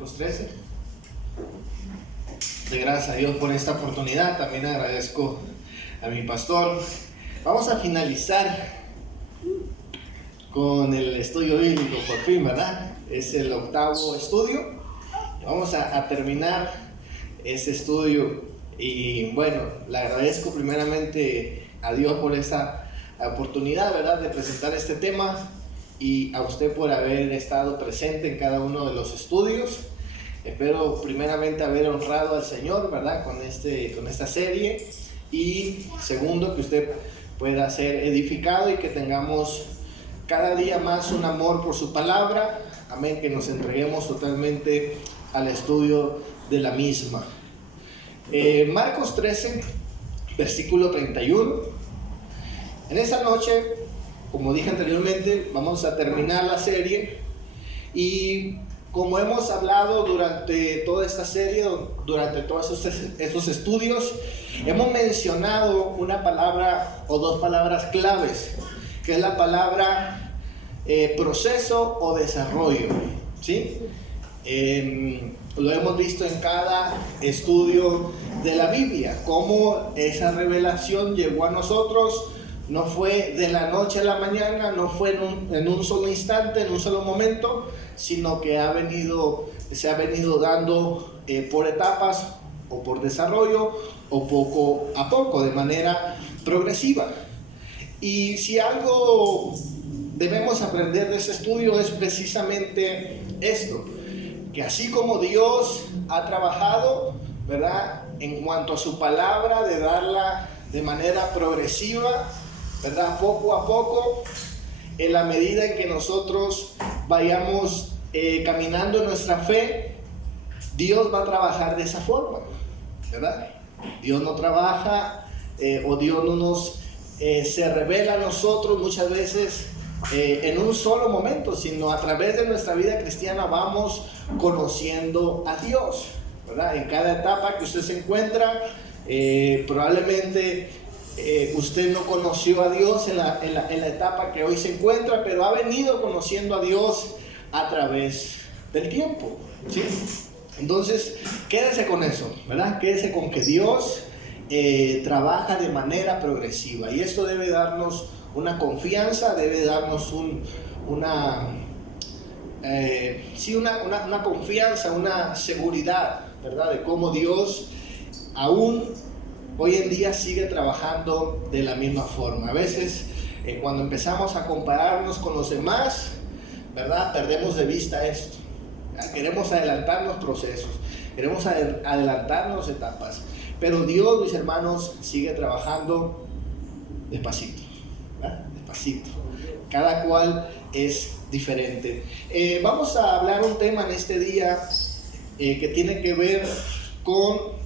Marcos 13. De gracias a Dios por esta oportunidad. También agradezco a mi pastor. Vamos a finalizar con el estudio bíblico por fin, ¿verdad? Es el 8º estudio. Vamos a terminar ese estudio. Y bueno, le agradezco primeramente a Dios por esta oportunidad, ¿verdad?, de presentar este tema, y a usted por haber estado presente en cada uno de los estudios. Espero primeramente haber honrado al Señor, ¿verdad?, con esta serie, y segundo, que usted pueda ser edificado y que tengamos cada día más un amor por su palabra. Amén, que nos entreguemos totalmente al estudio de la misma. Marcos 13, versículo 31. En esta noche, como dije anteriormente, vamos a terminar la serie, y como hemos hablado durante toda esta serie, durante todos estos estudios, hemos mencionado una palabra o dos palabras claves, que es la palabra proceso o desarrollo, ¿sí? Lo hemos visto en cada estudio de la Biblia, cómo esa revelación llegó a nosotros. No fue de la noche a la mañana, no fue en un solo instante, en un solo momento, sino que se ha venido dando por etapas, o por desarrollo, o poco a poco, de manera progresiva. Y si algo debemos aprender de ese estudio es precisamente esto, que así como Dios ha trabajado, ¿verdad?, en cuanto a su palabra, de darla de manera progresiva, ¿verdad?, poco a poco, en la medida en que nosotros vayamos caminando en nuestra fe, Dios va a trabajar de esa forma, ¿verdad? Dios no trabaja o Dios no nos se revela a nosotros muchas veces en un solo momento, sino a través de nuestra vida cristiana vamos conociendo a Dios, ¿verdad? En cada etapa que usted se encuentra, probablemente usted no conoció a Dios en la etapa que hoy se encuentra, pero ha venido conociendo a Dios a través del tiempo, ¿sí? Entonces, quédese con eso, ¿verdad? Quédese con que Dios trabaja de manera progresiva, y esto debe darnos una confianza, debe darnos una confianza, una seguridad, ¿verdad?, de cómo Dios aún hoy en día sigue trabajando de la misma forma. A veces cuando empezamos a compararnos con los demás, ¿verdad?, perdemos de vista esto. Queremos adelantarnos procesos, queremos adelantarnos etapas, pero Dios, mis hermanos, sigue trabajando despacito, ¿verdad?, despacito. Cada cual es diferente. Vamos a hablar un tema en este día que tiene que ver con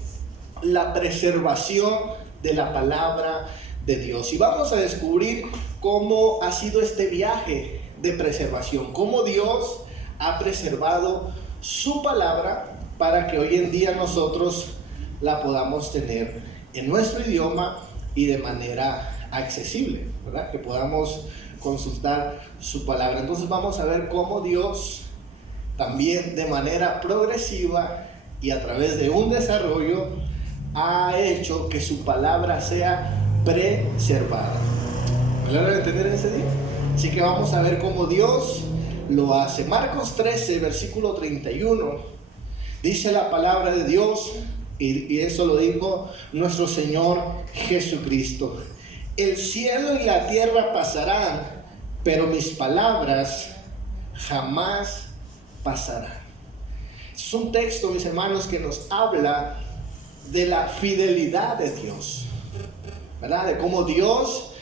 la preservación de la palabra de Dios, y vamos a descubrir cómo ha sido este viaje de preservación, cómo Dios ha preservado su palabra para que hoy en día nosotros la podamos tener en nuestro idioma y de manera accesible, ¿verdad?, que podamos consultar su palabra. Entonces vamos a ver cómo Dios también de manera progresiva y a través de un desarrollo ha hecho que su palabra sea preservada. ¿Me logran entender en ese día? Así que vamos a ver cómo Dios lo hace. Marcos 13, versículo 31, dice la palabra de Dios, y eso lo dijo nuestro Señor Jesucristo: el cielo y la tierra pasarán, pero mis palabras jamás pasarán. Es un texto, mis hermanos, que nos habla de la fidelidad de Dios, ¿verdad?, de cómo Dios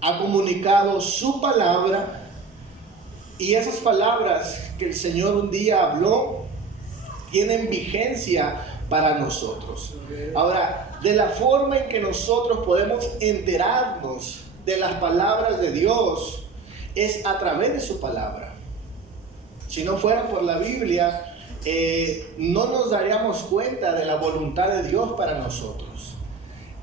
ha comunicado su palabra, y esas palabras que el Señor un día habló tienen vigencia para nosotros. Ahora, de la forma en que nosotros podemos enterarnos de las palabras de Dios es a través de su palabra. Si no fuera por la Biblia, no nos daríamos cuenta de la voluntad de Dios para nosotros.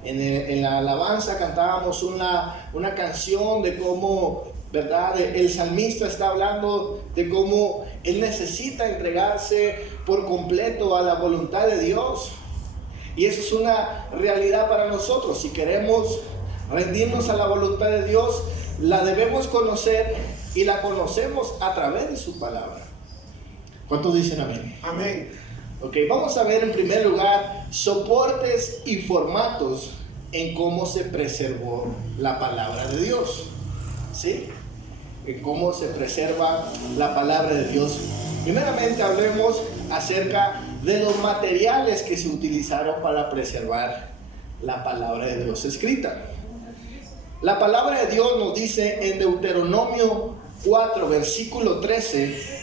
En la alabanza cantábamos una canción de cómo, ¿verdad?, el salmista está hablando de cómo él necesita entregarse por completo a la voluntad de Dios. Y eso es una realidad para nosotros. Si queremos rendirnos a la voluntad de Dios, la debemos conocer y la conocemos a través de su palabra. ¿Cuántos dicen amén? Amén. Ok, vamos a ver en primer lugar soportes y formatos en cómo se preservó la palabra de Dios. ¿Sí? En cómo se preserva la palabra de Dios. Primeramente hablemos acerca de los materiales que se utilizaron para preservar la palabra de Dios escrita. La palabra de Dios nos dice en Deuteronomio 4, versículo 13,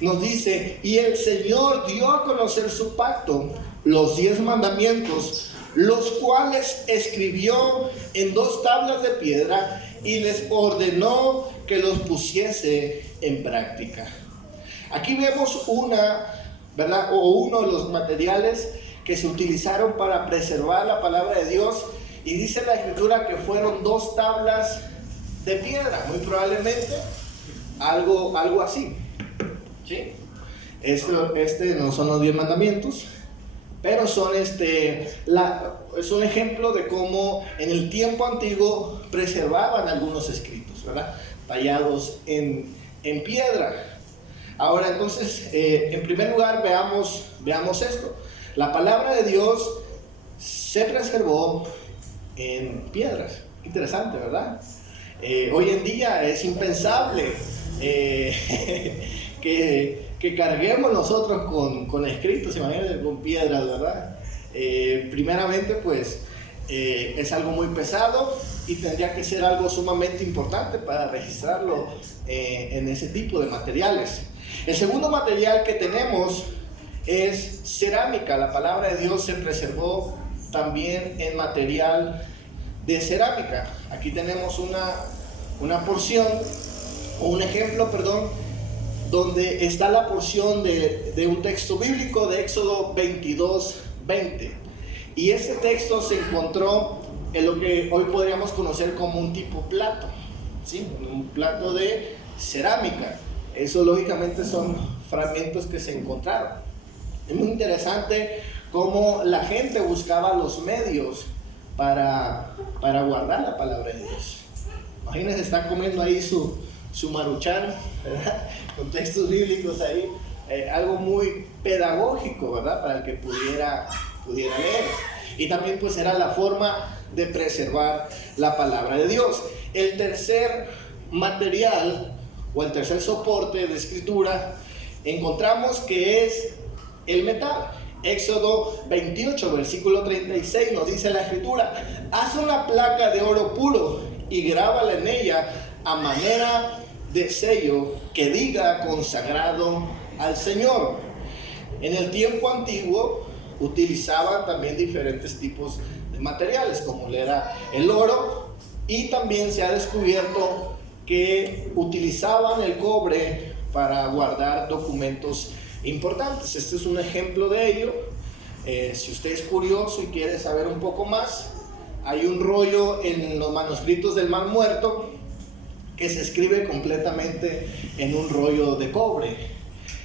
nos dice: y el Señor dio a conocer su pacto, los 10 mandamientos, los cuales escribió en 2 tablas de piedra y les ordenó que los pusiese en práctica. Aquí vemos ¿verdad? Uno de los materiales que se utilizaron para preservar la palabra de Dios, y dice la Escritura que fueron 2 tablas de piedra, muy probablemente algo así. ¿Sí? Este no son los 10 mandamientos, pero son es un ejemplo de cómo en el tiempo antiguo preservaban algunos escritos, ¿verdad? Tallados en piedra. Ahora entonces, en primer lugar veamos esto. La palabra de Dios se preservó en piedras. Interesante, ¿verdad? Hoy en día es impensable que carguemos nosotros con escritos, imagínense, con piedras, ¿verdad? Primeramente, pues, es algo muy pesado y tendría que ser algo sumamente importante para registrarlo en ese tipo de materiales. El segundo material que tenemos es cerámica. La palabra de Dios se preservó también en material de cerámica. Aquí tenemos una porción, o un ejemplo, perdón, donde está la porción de un texto bíblico de Éxodo 22:20. Y ese texto se encontró en lo que hoy podríamos conocer como un tipo plato, ¿sí? Un plato de cerámica. Eso lógicamente son fragmentos que se encontraron. Es muy interesante cómo la gente buscaba los medios para guardar la palabra de Dios. Imagínense, están comiendo ahí su maruchan, ¿verdad? Con textos bíblicos ahí, algo muy pedagógico, ¿verdad? Para el que pudiera leer. Y también pues era la forma de preservar la palabra de Dios. El tercer material o el tercer soporte de escritura encontramos que es el metal. Éxodo 28, versículo 36 nos dice la escritura: haz una placa de oro puro y grábala en ella a manera de sello que diga consagrado al Señor. En el tiempo antiguo utilizaban también diferentes tipos de materiales, como era el oro, y también se ha descubierto que utilizaban el cobre para guardar documentos importantes. Este es un ejemplo de ello. Si usted es curioso y quiere saber un poco más, hay un rollo en los manuscritos del Mar Muerto que se escribe completamente en un rollo de cobre,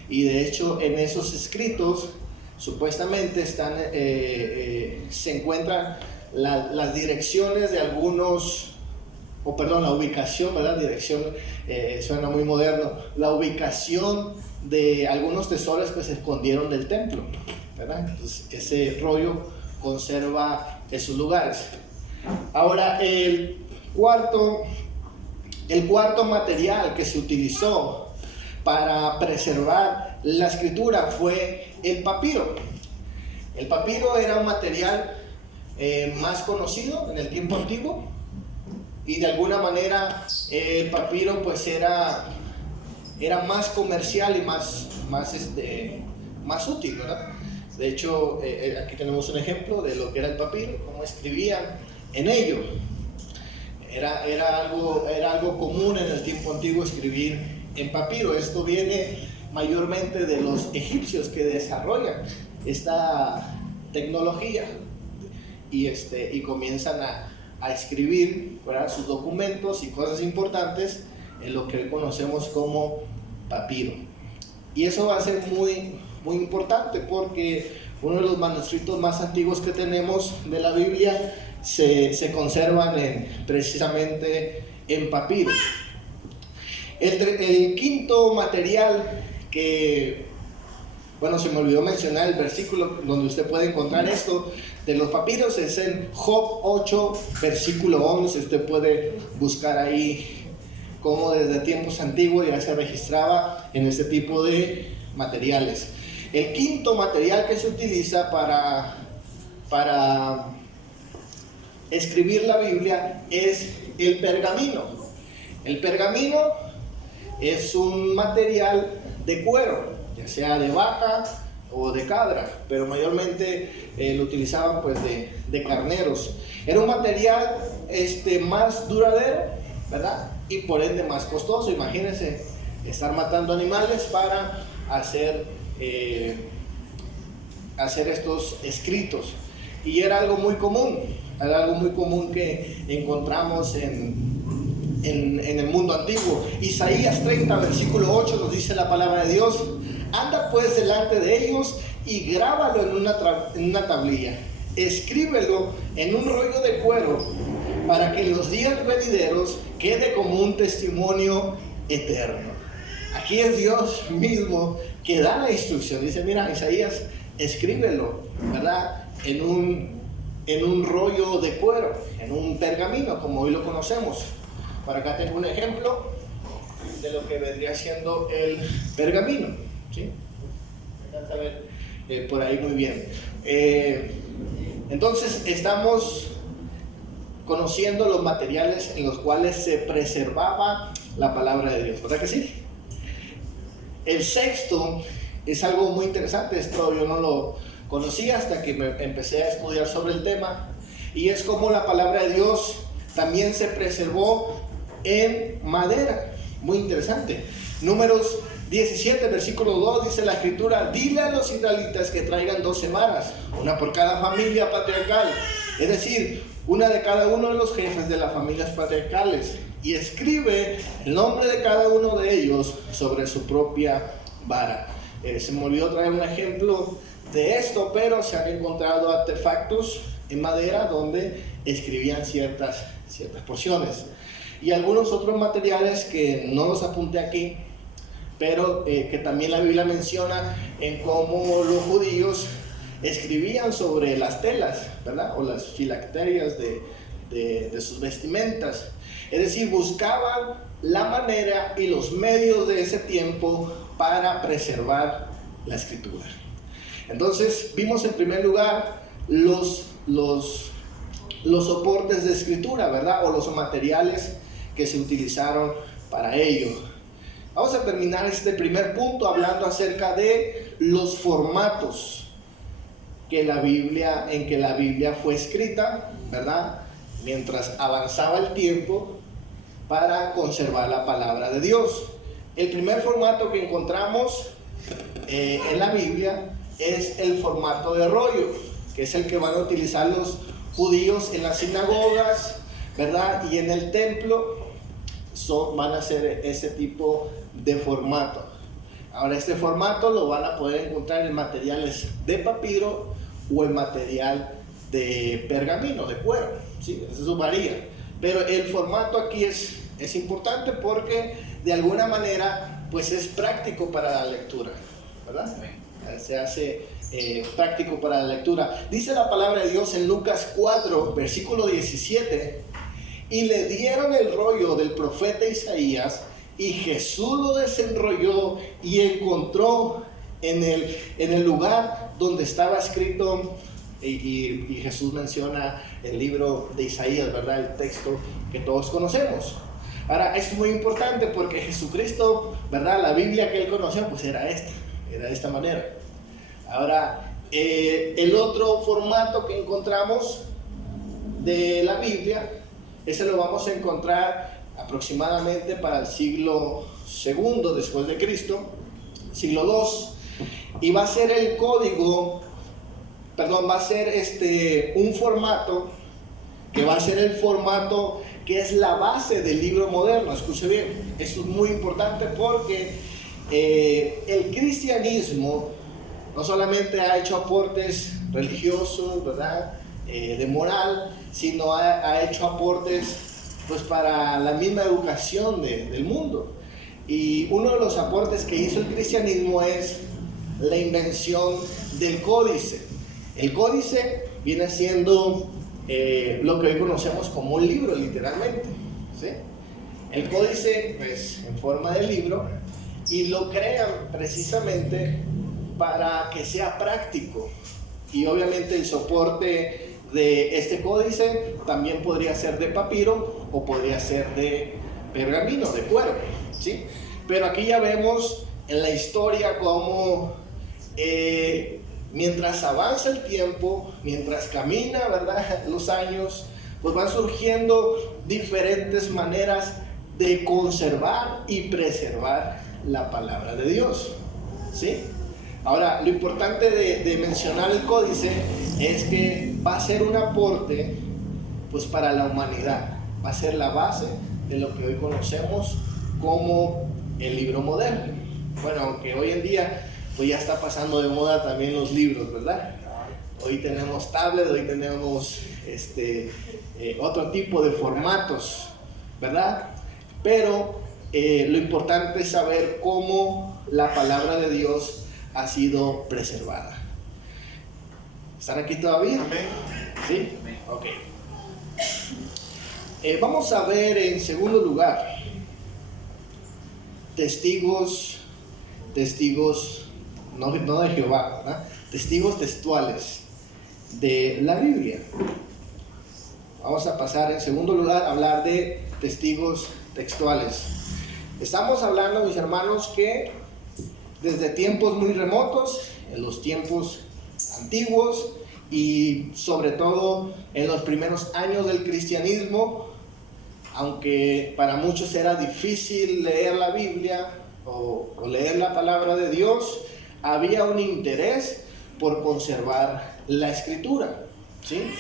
y de hecho en esos escritos supuestamente se encuentran las direcciones de algunos, la ubicación, ¿verdad? Dirección, suena muy moderno, la ubicación de algunos tesoros que se escondieron del templo, ¿verdad? Entonces ese rollo conserva esos lugares. Ahora el cuarto material que se utilizó para preservar la escritura fue el papiro. El papiro era un material más conocido en el tiempo antiguo, y de alguna manera el papiro pues era más comercial y más útil, ¿verdad? De hecho, aquí tenemos un ejemplo de lo que era el papiro, cómo escribían en ello. Era algo común en el tiempo antiguo escribir en papiro. Esto viene mayormente de los egipcios, que desarrollan esta tecnología y comienzan a escribir, ¿verdad?, sus documentos y cosas importantes en lo que hoy conocemos como papiro. Y eso va a ser muy, muy importante porque uno de los manuscritos más antiguos que tenemos de la Biblia se conservan precisamente en papiro. El quinto material que, bueno, se me olvidó mencionar el versículo donde usted puede encontrar esto de los papiros, es en Job 8, versículo 11. Usted puede buscar ahí cómo desde tiempos antiguos ya se registraba en este tipo de materiales. El quinto material que se utiliza para escribir la Biblia es el pergamino. El pergamino es un material de cuero, ya sea de vaca o de cabra, pero mayormente lo utilizaban pues de carneros. Era un material más duradero, ¿verdad? Y por ende más costoso. Imagínense estar matando animales para hacer estos escritos. Y era algo muy común que encontramos en el mundo antiguo. Isaías 30, versículo 8 nos dice la palabra de Dios: anda pues delante de ellos y grábalo en una tablilla, escríbelo en un rollo de cuero, para que en los días venideros quede como un testimonio eterno. Aquí es Dios mismo que da la instrucción. Dice: mira, Isaías, escríbelo, ¿verdad? En un rollo de cuero, en un pergamino, como hoy lo conocemos. Por acá tengo un ejemplo de lo que vendría siendo el pergamino, ¿sí? Alcanza a ver por ahí muy bien. Entonces estamos conociendo los materiales en los cuales se preservaba la palabra de Dios, ¿verdad que sí? El sexto es algo muy interesante. Esto yo no lo conocía hasta que empecé a estudiar sobre el tema, y es como la palabra de Dios también se preservó en madera. Muy interesante. Números 17, versículo 2, dice la escritura: dile a los israelitas que traigan 12 varas, una por cada familia patriarcal, es decir, una de cada uno de los jefes de las familias patriarcales, y escribe el nombre de cada uno de ellos sobre su propia vara. Se me olvidó traer un ejemplo de esto, pero se han encontrado artefactos en madera donde escribían ciertas porciones, y algunos otros materiales que no los apunté aquí, pero que también la Biblia menciona en cómo los judíos escribían sobre las telas, ¿verdad? O las filacterias de sus vestimentas. Es decir, buscaban la manera y los medios de ese tiempo para preservar la escritura. Entonces vimos en primer lugar los soportes de escritura, ¿verdad? O los materiales que se utilizaron para ello. Vamos a terminar este primer punto hablando acerca de los formatos en que la Biblia fue escrita, ¿verdad? Mientras avanzaba el tiempo para conservar la palabra de Dios. El primer formato que encontramos en la Biblia es el formato de rollo, que es el que van a utilizar los judíos en las sinagogas, ¿verdad? Y en el templo van a hacer ese tipo de formato. Ahora, este formato lo van a poder encontrar en materiales de papiro o en material de pergamino, de cuero, ¿sí? Eso varía. Pero el formato aquí es importante porque de alguna manera pues es práctico para la lectura, ¿verdad? Se hace práctico para la lectura. Dice la palabra de Dios en Lucas 4, versículo 17: y le dieron el rollo del profeta Isaías, y Jesús lo desenrolló y encontró en el lugar donde estaba escrito. Y Jesús menciona el libro de Isaías, ¿verdad? El texto que todos conocemos. Ahora, es muy importante porque Jesucristo, ¿verdad? La Biblia que él conoció, pues era de esta manera. Ahora, el otro formato que encontramos de la Biblia, ese lo vamos a encontrar aproximadamente para el siglo II después de Cristo, siglo II, y va a ser un formato que va a ser el formato que es la base del libro moderno. Escuche bien, esto es muy importante porque el cristianismo no solamente ha hecho aportes religiosos, ¿verdad? De moral, sino ha hecho aportes pues para la misma educación del mundo. Y uno de los aportes que hizo el cristianismo es la invención del códice. El códice viene siendo lo que hoy conocemos como un libro, literalmente, ¿sí? El códice, pues, en forma de libro, y lo crean precisamente para que sea práctico. Y obviamente el soporte de este códice también podría ser de papiro o podría ser de pergamino, de cuero, ¿sí? Pero aquí ya vemos en la historia cómo mientras avanza el tiempo, mientras camina, ¿verdad?, los años, pues van surgiendo diferentes maneras de conservar y preservar la palabra de Dios, ¿sí? Ahora, lo importante de mencionar el códice es que va a ser un aporte pues para la humanidad, va a ser la base de lo que hoy conocemos como el libro moderno. Bueno, aunque hoy en día pues ya está pasando de moda también los libros, ¿verdad? Hoy tenemos tablets, hoy tenemos otro tipo de formatos, ¿verdad? Pero lo importante es saber cómo la palabra de Dios ha sido preservada. ¿Están aquí todavía? Amén. ¿Sí? Ok. Vamos a ver en segundo lugar testigos, no de Jehová, ¿verdad? Testigos textuales de la Biblia. Vamos a pasar en segundo lugar a hablar de testigos textuales. Estamos hablando, mis hermanos, que desde tiempos muy remotos, en los tiempos antiguos y sobre todo en los primeros años del cristianismo, aunque para muchos era difícil leer la Biblia o leer la palabra de Dios, había un interés por conservar la escritura, ¿sí?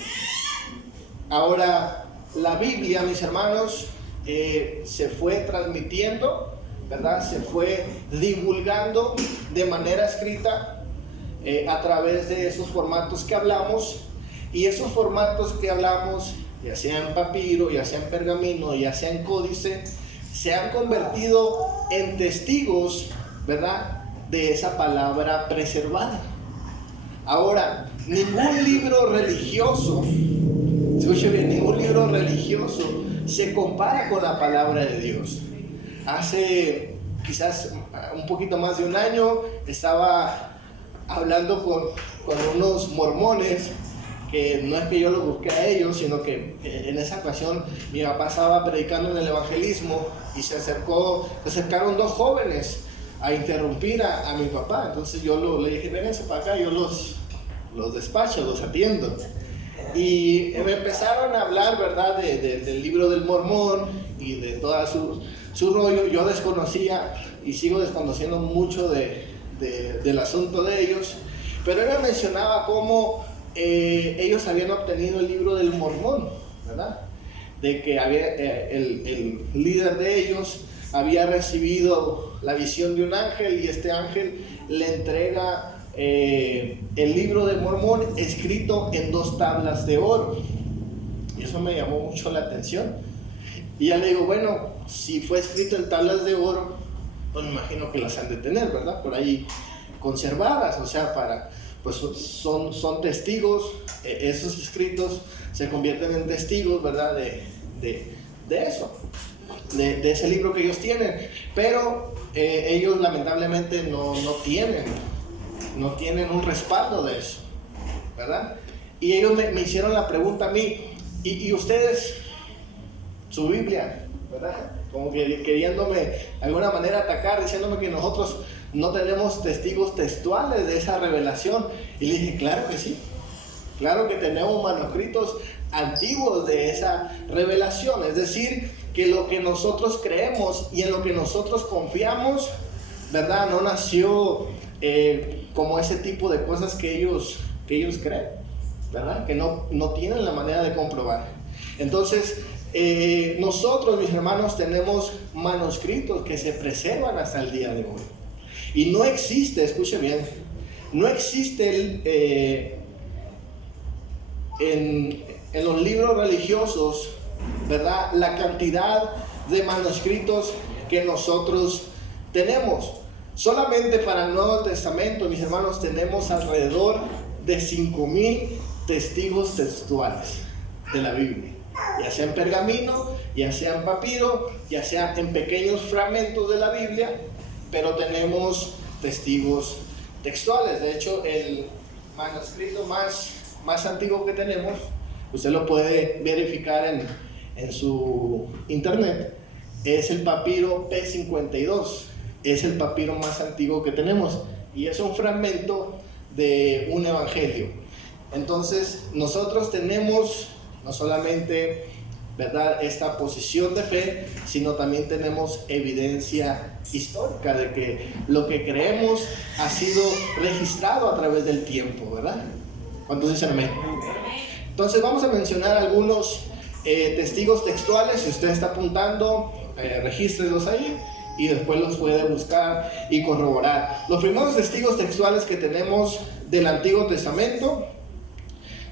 Ahora, la Biblia, mis hermanos, se fue transmitiendo, ¿verdad? Se fue divulgando de manera escrita a través de esos formatos que hablamos, y esos formatos que hablamos, ya sea en papiro, ya sea en pergamino, ya sea en códice, se han convertido en testigos, ¿verdad?, de esa palabra preservada. Ahora, ningún libro religioso, escuche bien, ningún libro religioso se compara con la palabra de Dios. Hace quizás un poquito más de un año estaba hablando con unos mormones, que no es que yo los busqué a ellos, sino que en esa ocasión mi papá estaba predicando en el evangelismo y se acercaron dos jóvenes a interrumpir a mi papá. Entonces yo le dije, vénganse para acá, yo los despacho, los atiendo. Y me empezaron a hablar, ¿verdad?, del libro del Mormón y de toda su rollo. Yo desconocía y sigo desconociendo mucho del asunto de ellos, pero él me mencionaba cómo ellos habían obtenido el libro del Mormón, ¿verdad? De que el líder de ellos había recibido la visión de un ángel, y este ángel le entrega el libro del Mormón escrito en 2 tablas de oro. Y eso me llamó mucho la atención. Y ya le digo, bueno, si fue escrito en tablas de oro, pues me imagino que las han de tener, ¿verdad?, por ahí conservadas, o sea, pues son testigos, esos escritos se convierten en testigos, ¿verdad?, de eso, de ese libro que ellos tienen. Pero ellos lamentablemente no tienen un respaldo de eso, ¿verdad? Y ellos me hicieron la pregunta a mí, ¿y ustedes, su Biblia, ¿verdad? Como que queriéndome de alguna manera atacar, diciéndome que nosotros no tenemos testigos textuales de esa revelación. Y le dije, claro que sí, claro que tenemos manuscritos antiguos de esa revelación. Es decir, que lo que nosotros creemos y en lo que nosotros confiamos, ¿verdad?, no nació como ese tipo de cosas que ellos creen, ¿verdad?, que no tienen la manera de comprobar. Entonces, nosotros, mis hermanos, tenemos manuscritos que se preservan hasta el día de hoy. Y no existe, escuche bien, no existe en los libros religiosos, ¿verdad?, la cantidad de manuscritos que nosotros tenemos. Solamente para el Nuevo Testamento, mis hermanos, tenemos alrededor de 5,000 testigos textuales de la Biblia, ya sea en pergamino, ya sea en papiro, ya sea en pequeños fragmentos de la Biblia, pero tenemos testigos textuales. De hecho, el manuscrito más antiguo que tenemos, usted lo puede verificar en su internet, es el papiro P52. Es el papiro más antiguo que tenemos y es un fragmento de un evangelio. Entonces nosotros tenemos no solamente, ¿verdad?, esta posición de fe, sino también tenemos evidencia histórica de que lo que creemos ha sido registrado a través del tiempo, ¿verdad? ¿Cuántos dicen amén? Entonces vamos a mencionar algunos testigos textuales. Si usted está apuntando, regístrelos ahí y después los puede buscar y corroborar. Los primeros testigos textuales que tenemos del Antiguo Testamento,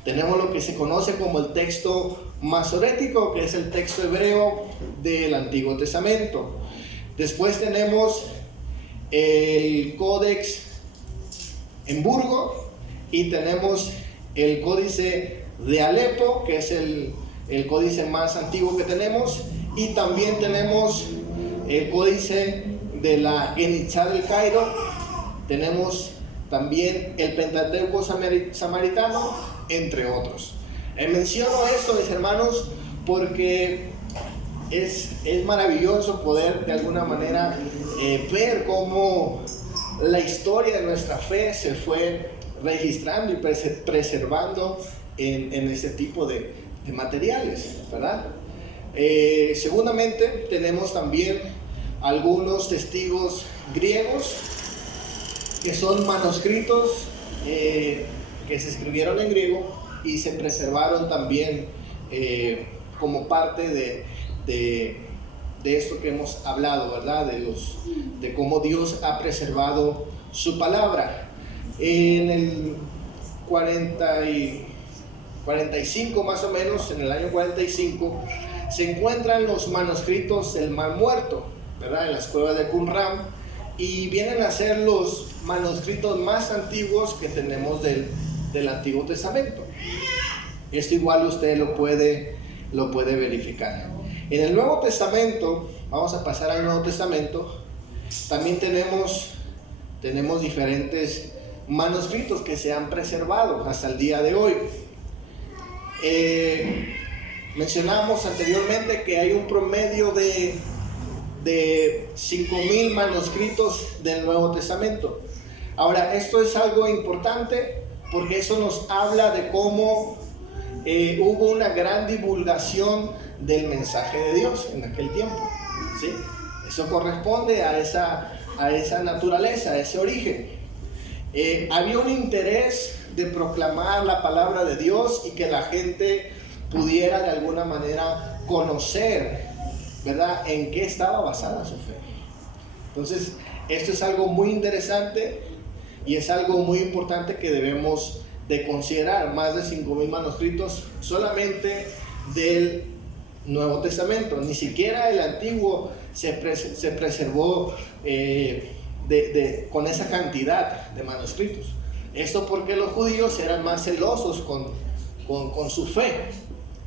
tenemos lo que se conoce como el texto masorético, que es el texto hebreo del Antiguo Testamento. Después tenemos el Códex en Burgo y tenemos el Códice de Alepo, que es el códice más antiguo que tenemos, y también tenemos el códice de la Genitzá del Cairo. Tenemos también el Pentateuco samaritano, entre otros. Menciono esto, mis hermanos, porque es maravilloso poder de alguna manera ver cómo la historia de nuestra fe se fue registrando y preservando en este tipo de materiales, ¿verdad? Segundamente tenemos también algunos testigos griegos, que son manuscritos que se escribieron en griego y se preservaron también como parte de esto que hemos hablado, ¿verdad? De cómo Dios ha preservado su palabra. En el 45 más o menos, en el año 45, se encuentran los manuscritos del Mar Muerto, ¿verdad?, en las cuevas de Qumran, y vienen a ser los manuscritos más antiguos que tenemos del Antiguo Testamento. Esto igual usted lo puede verificar. En el Nuevo Testamento, vamos a pasar al Nuevo Testamento, también tenemos diferentes manuscritos que se han preservado hasta el día de hoy. Mencionamos anteriormente que hay un promedio de 5,000 manuscritos del Nuevo Testamento. Ahora, esto es algo importante porque eso nos habla de cómo hubo una gran divulgación del mensaje de Dios en aquel tiempo, ¿sí? Eso corresponde a esa naturaleza, a ese origen. Había un interés de proclamar la palabra de Dios y que la gente pudiera de alguna manera conocer, ¿verdad?, en qué estaba basada su fe. Entonces, esto es algo muy interesante y es algo muy importante que debemos de considerar. Más de 5,000 manuscritos solamente del Nuevo Testamento. Ni siquiera el Antiguo se preservó con esa cantidad de manuscritos. Esto porque los judíos eran más celosos con su fe,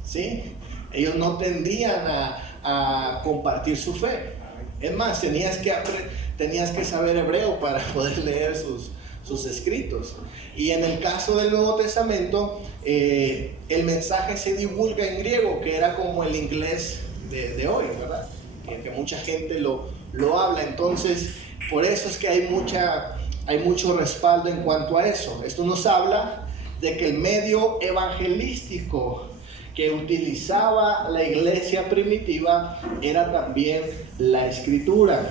¿sí? Ellos no tendían a compartir su fe. Es más, tenías que saber hebreo para poder leer sus escritos. Y en el caso del Nuevo Testamento, el mensaje se divulga en griego, que era como el inglés de hoy, ¿verdad? Que mucha gente lo habla. Entonces, por eso es que hay mucho respaldo en cuanto a eso. Esto nos habla de que el medio evangelístico que utilizaba la iglesia primitiva era también la escritura.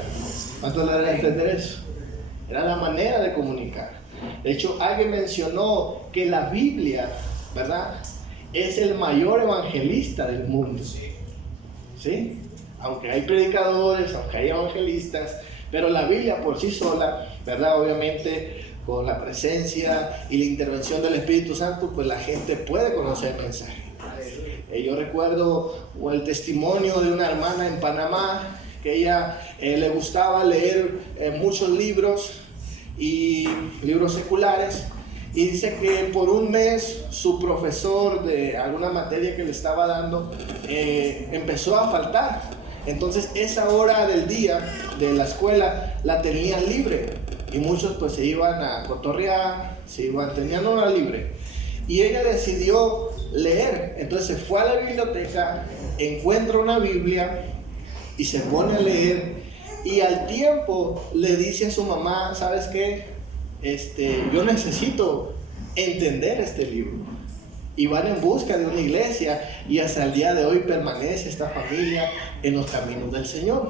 ¿Cuánto le da a entender eso? Era la manera de comunicar. De hecho, alguien mencionó que la Biblia, ¿verdad?, es el mayor evangelista del mundo. ¿Sí? Aunque hay predicadores, aunque hay evangelistas, Pero la Biblia por sí sola, ¿verdad? Obviamente con la presencia y la intervención del Espíritu Santo, pues la gente puede conocer el mensaje. Yo recuerdo el testimonio de una hermana en Panamá, que ella le gustaba leer muchos libros y libros seculares, y dice que por un mes su profesor de alguna materia que le estaba dando empezó a faltar. Entonces esa hora del día de la escuela la tenían libre y muchos pues se iban a cotorrear, tenían hora libre, y ella decidió leer. Entonces se fue a la biblioteca, encuentra una Biblia y se pone a leer, y al tiempo le dice a su mamá: ¿sabes qué? Yo necesito entender este libro. Y van en busca de una iglesia, y hasta el día de hoy permanece esta familia en los caminos del Señor.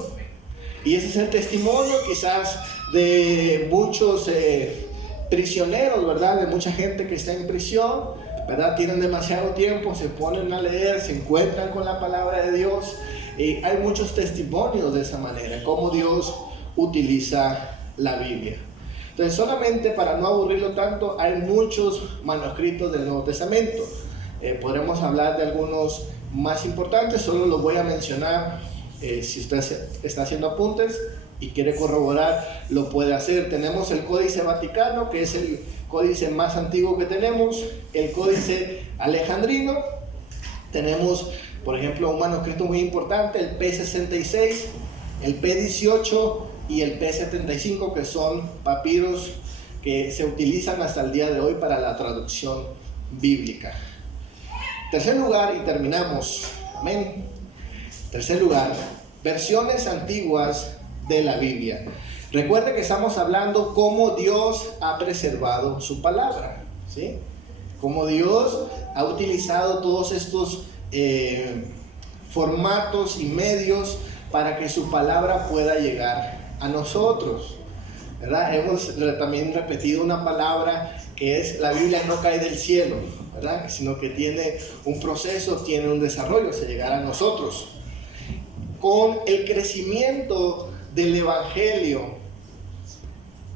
Y ese es el testimonio quizás de muchos prisioneros, ¿verdad? De mucha gente que está en prisión, ¿verdad? Tienen demasiado tiempo, se ponen a leer, se encuentran con la palabra de Dios, y hay muchos testimonios de esa manera, cómo Dios utiliza la Biblia. Entonces, solamente para no aburrirlo tanto, hay muchos manuscritos del Nuevo Testamento. Podremos hablar de algunos más importantes, solo los voy a mencionar. Si usted está haciendo apuntes y quiere corroborar, lo puede hacer. Tenemos el Códice Vaticano, que es el códice más antiguo que tenemos, el Códice Alejandrino. Tenemos, por ejemplo, un manuscrito muy importante, el P66, el P18 y el P75, que son papiros que se utilizan hasta el día de hoy para la traducción bíblica. Tercer lugar, y terminamos, amén. Tercer lugar, versiones antiguas de la Biblia. Recuerde que estamos hablando cómo Dios ha preservado su palabra, ¿sí? Cómo Dios ha utilizado todos estos formatos y medios para que su palabra pueda llegar a nosotros, ¿verdad? Hemos también repetido una palabra que es: la Biblia no cae del cielo, ¿verdad? Sino que tiene un proceso, tiene un desarrollo hasta llegar a nosotros. Con el crecimiento del Evangelio,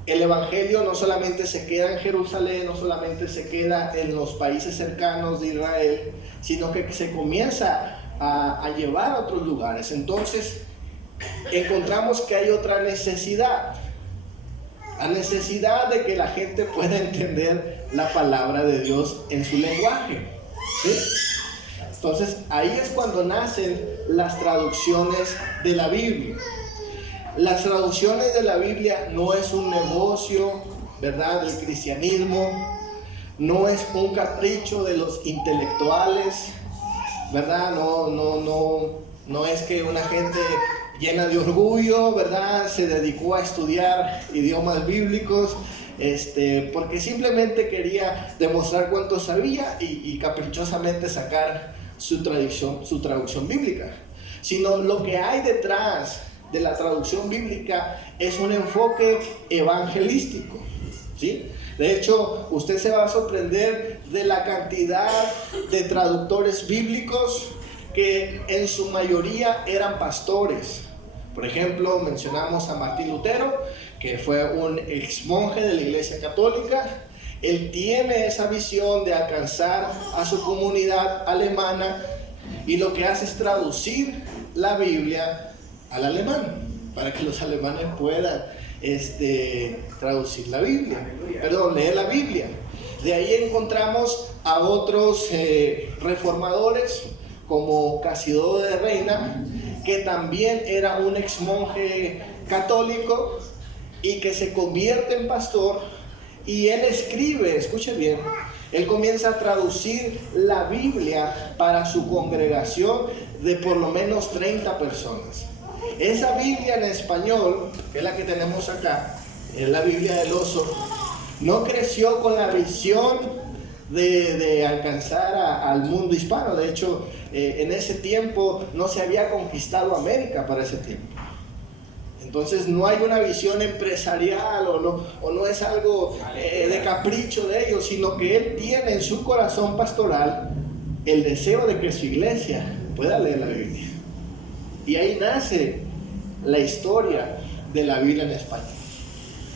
el Evangelio no solamente se queda en Jerusalén, no solamente se queda en los países cercanos de Israel, sino que se comienza a llevar a otros lugares. Entonces encontramos que hay otra necesidad, la necesidad de que la gente pueda entender la palabra de Dios en su lenguaje, ¿sí? Entonces ahí es cuando nacen las traducciones de la Biblia. Las traducciones de la Biblia no es un negocio, ¿verdad?, del cristianismo, no es un capricho de los intelectuales, ¿verdad? No es que una gente llena de orgullo, ¿verdad?, se dedicó a estudiar idiomas bíblicos porque simplemente quería demostrar cuánto sabía y caprichosamente sacar su traducción bíblica. Sino lo que hay detrás de la traducción bíblica es un enfoque evangelístico, ¿sí? De hecho, usted se va a sorprender de la cantidad de traductores bíblicos que en su mayoría eran pastores. Por ejemplo, mencionamos a Martín Lutero, que fue un ex monje de la Iglesia Católica. Él tiene esa visión de alcanzar a su comunidad alemana, y lo que hace es traducir la Biblia al alemán para que los alemanes puedan traducir la Biblia, leer la Biblia. De ahí encontramos a otros reformadores como Casiodoro de Reina, que también era un ex monje católico y que se convierte en pastor, y él escribe, escuche bien, él comienza a traducir la Biblia para su congregación de por lo menos 30 personas. Esa Biblia en español, que es la que tenemos acá, es la Biblia del oso, no creció con la visión de alcanzar al mundo hispano. De hecho, en ese tiempo no se había conquistado América para ese tiempo. Entonces no hay una visión empresarial o no es algo de capricho de ellos, sino que él tiene en su corazón pastoral el deseo de que su iglesia pueda leer la Biblia. Y ahí nace la historia de la Biblia en español.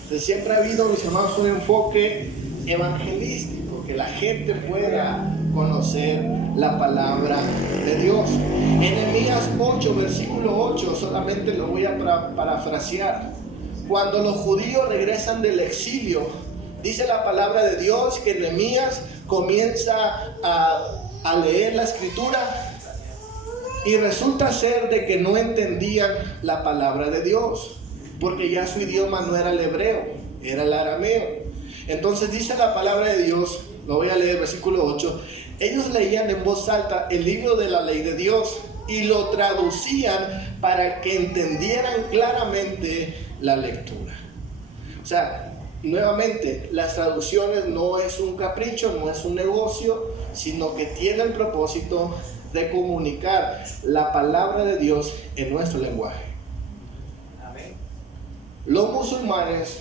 Entonces siempre ha habido, mis hermanos, un enfoque evangelístico, que la gente pueda conocer la palabra de Dios. En Nehemías 8, versículo 8, solamente lo voy a parafrasear. Cuando los judíos regresan del exilio, dice la palabra de Dios que Nehemías comienza a leer la escritura y resulta ser de que no entendían la palabra de Dios, porque ya su idioma no era el hebreo, era el arameo. Entonces dice la palabra de Dios, lo voy a leer, versículo 8, ellos leían en voz alta el libro de la ley de Dios y lo traducían para que entendieran claramente la lectura. O sea, nuevamente, las traducciones no es un capricho, no es un negocio, sino que tiene el propósito de comunicar la palabra de Dios en nuestro lenguaje. Amén. Los musulmanes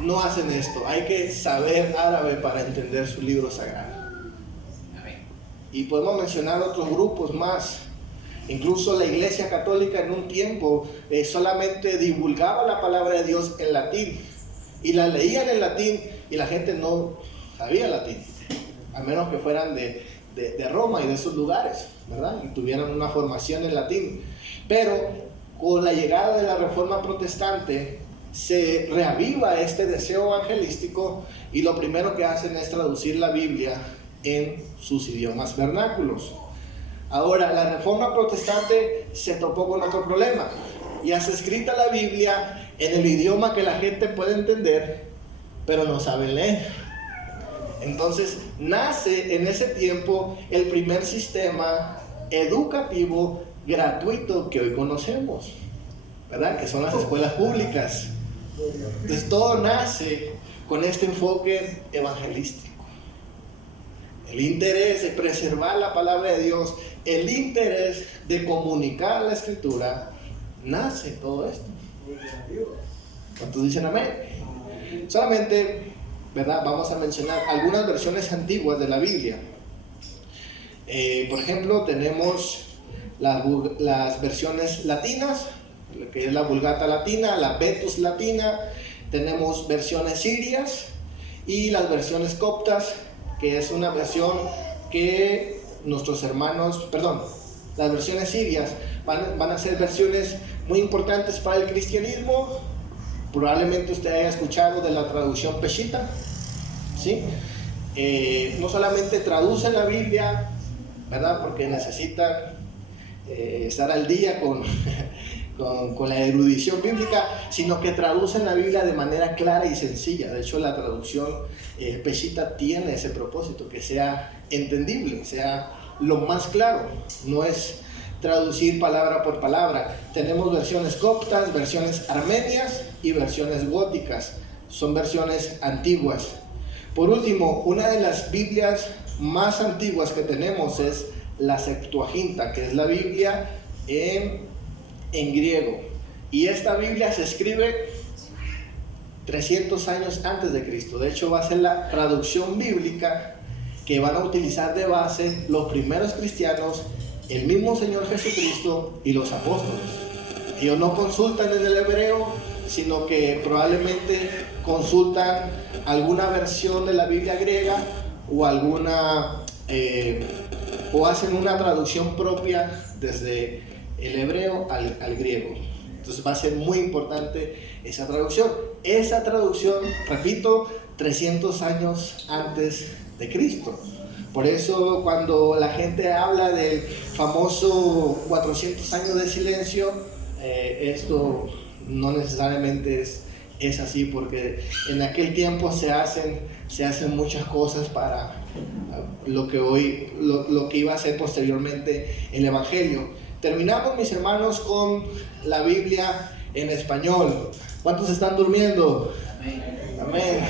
no hacen esto. Hay que saber árabe para entender su libro sagrado. Amén. Y podemos mencionar otros grupos más. Incluso la Iglesia Católica en un tiempo solamente divulgaba la palabra de Dios en latín. Y la leían en latín y la gente no sabía latín. A menos que fueran de Roma y de esos lugares, ¿verdad? Y tuvieran una formación en latín. Pero con la llegada de la Reforma Protestante se reaviva este deseo evangelístico y lo primero que hacen es traducir la Biblia en sus idiomas vernáculos. Ahora, la Reforma Protestante se topó con otro problema. Ya se escrita la Biblia en el idioma que la gente puede entender, pero no sabe leer. Entonces nace en ese tiempo el primer sistema educativo gratuito que hoy conocemos, ¿verdad? Que son las escuelas públicas. Entonces todo nace con este enfoque evangelístico. El interés de preservar la palabra de Dios, el interés de comunicar la escritura, nace todo esto. ¿Cuántos dicen amén? Solamente, ¿verdad? Vamos a mencionar algunas versiones antiguas de la Biblia. Por ejemplo, tenemos las versiones latinas, que es la Vulgata latina, la Vetus latina. Tenemos versiones sirias y las versiones coptas, que es una versión que nuestros hermanos, las versiones sirias van a ser versiones muy importantes para el cristianismo. Probablemente usted haya escuchado de la traducción Peshitta, ¿sí? No solamente traducen la Biblia, ¿verdad? Porque necesitan estar al día con la erudición bíblica, sino que traducen la Biblia de manera clara y sencilla. De hecho, la traducción Peshitta tiene ese propósito, que sea entendible, sea lo más claro. No es traducir palabra por palabra. Tenemos versiones coptas, versiones armenias y versiones góticas. Son versiones antiguas. Por último, una de las Biblias más antiguas que tenemos es la Septuaginta, que es la Biblia en griego. Y esta Biblia se escribe 300 años antes de Cristo. De hecho, va a ser la traducción bíblica que van a utilizar de base los primeros cristianos, el mismo Señor Jesucristo y los apóstoles. Ellos no consultan en el hebreo, sino que probablemente consultan alguna versión de la Biblia griega o o hacen una traducción propia desde el hebreo al griego. Entonces va a ser muy importante esa traducción. Esa traducción, repito, 300 años antes de Cristo. Por eso cuando la gente habla del famoso 400 años de silencio, esto no necesariamente es así, porque en aquel tiempo se hacen muchas cosas para lo que iba a ser posteriormente el Evangelio. Terminamos, mis hermanos, con la Biblia en español. ¿Cuántos están durmiendo? Amén. Amén.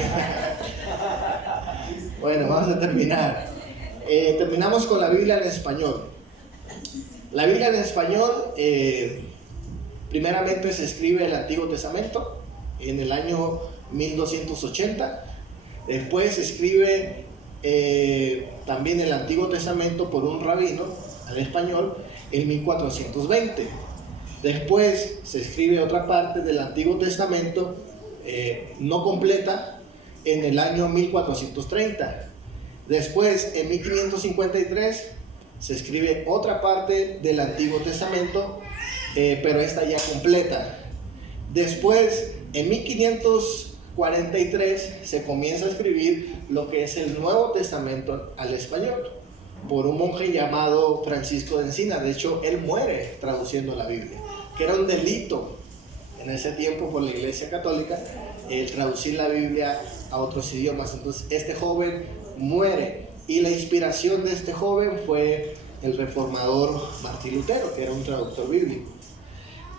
Bueno, vamos a terminar. Terminamos con la Biblia en español. La Biblia en español, primeramente se escribe el Antiguo Testamento en el año 1280. Después se escribe también el Antiguo Testamento por un rabino al español en 1420. Después se escribe otra parte del Antiguo Testamento, no completa, en el año 1430. Después, en 1553, se escribe otra parte del Antiguo Testamento, pero esta ya completa. Después, en 1543, se comienza a escribir lo que es el Nuevo Testamento al español, por un monje llamado Francisco de Encina. De hecho, él muere traduciendo la Biblia, que era un delito en ese tiempo por la Iglesia Católica, el traducir la Biblia a otros idiomas. Entonces, este joven muere, y la inspiración de este joven fue el reformador Martín Lutero, que era un traductor bíblico.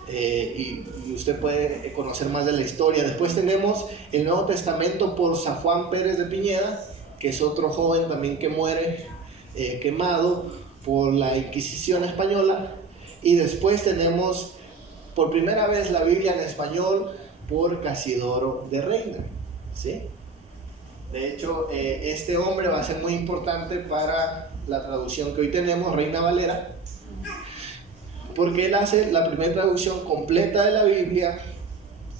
Y usted puede conocer más de la historia. Después tenemos el Nuevo Testamento por San Juan Pérez de Piñeda, que es otro joven también que muere quemado por la Inquisición española. Y después tenemos por primera vez la Biblia en español por Casidoro de Reina, ¿sí? De hecho, este hombre va a ser muy importante para la traducción que hoy tenemos, Reina Valera, porque él hace la primera traducción completa de la Biblia.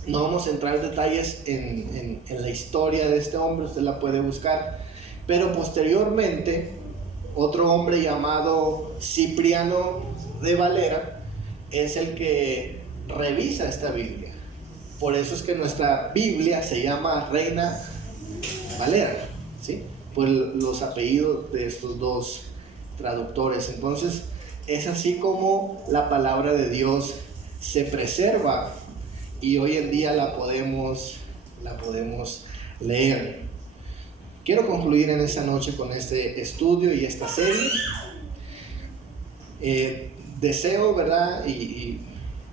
No vamos a entrar en detalles en la historia de este hombre, usted la puede buscar, pero posteriormente otro hombre llamado Cipriano de Valera es el que revisa esta Biblia. Por eso es que nuestra Biblia se llama Reina Valera, ¿sí? Por los apellidos de estos dos traductores. Entonces, es así como la palabra de Dios se preserva y hoy en día la podemos leer. Quiero concluir en esta noche con este estudio y esta serie. Deseo, ¿verdad? Y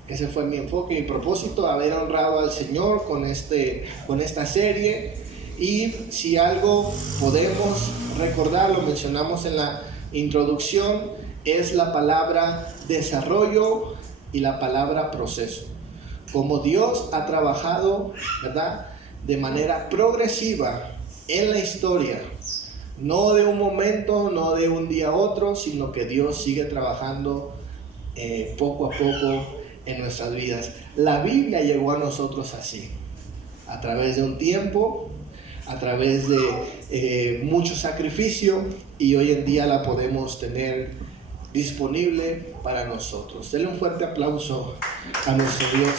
ese fue mi enfoque, mi propósito, haber honrado al Señor con esta serie. Y si algo podemos recordar, lo mencionamos en la introducción, es la palabra desarrollo y la palabra proceso. Como Dios ha trabajado, ¿verdad?, de manera progresiva en la historia, no de un momento, no de un día a otro, sino que Dios sigue trabajando poco a poco en nuestras vidas. La Biblia llegó a nosotros así, a través de un tiempo, a través de mucho sacrificio, y hoy en día la podemos tener disponible para nosotros. Denle un fuerte aplauso a nuestro Dios.